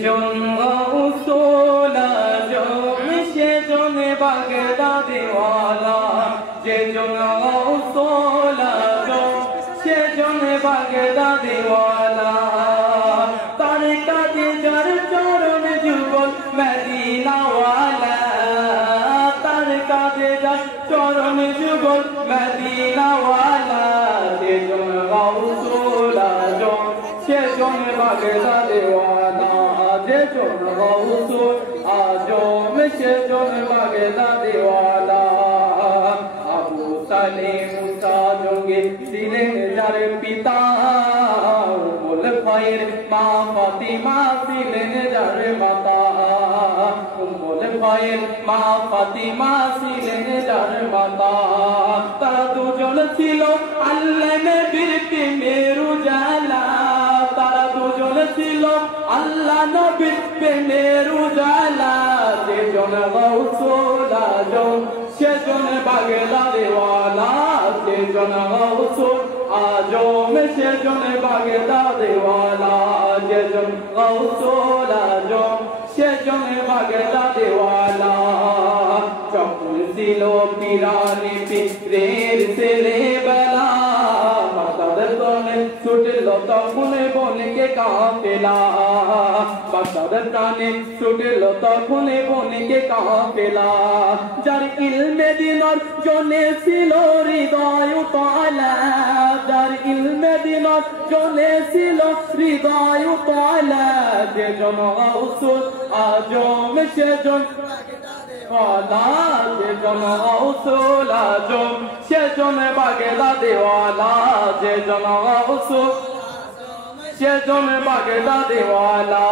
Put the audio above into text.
জন গৌসুল আজম সেজন বাগদাদিওয়ালা যেজন গৌসুল আজম সেজন বাগদাদিওয়ালা তার কাছে যার চরণ যুগল মদিনাওয়ালা তার কাছে যার চরণ যুগল মদিনাওয়ালা যেজন গৌসুল আজম সেজন বাগদাদিওয়ালা যেজন গৌসুল আজম সেজন বাগদাদিওয়ালা আবু সালেহ মুসা জঙ্গে ছিলেন যার পিতা উম্মুল খায়র মা ফাতিমা ছিলেন যার মাতা উম্মুল খায়র মা ফাতিমা ছিলেন যার মাতা তারা দুজন ছিল আল্লাহ নবীর প্রেমের উজালা তারা দুজন ছিল আল্লাহ নবীর প্রেমের উজালা যেজন গৌসুল আজম সেজন বাগদাদিওয়ালা যেজন গৌসুল আজম সেজন বাগদাদিওয়ালা যেজন গৌসুল আজম সেজন বাগদাদিওয়ালা চকুল ছিল পিরানি পিরের ছেলেবেলা বাগদাদের তনে ছুটল তখন বনকে কাফেলা বাগদাদের প্রাণে ছুটল তখন বনকে কাফেলা যার ইলমে দিনার জনে ছিল হৃদয় তালা যার ইলমে দিনার জনে ছিল হৃদয় তালা যেজন গৌসুল আজম সেজন যেজন গৌসুল আজম সেজন বাগদাদিওয়ালা যেজন গৌসুল সেজন বাগদাদিওয়ালা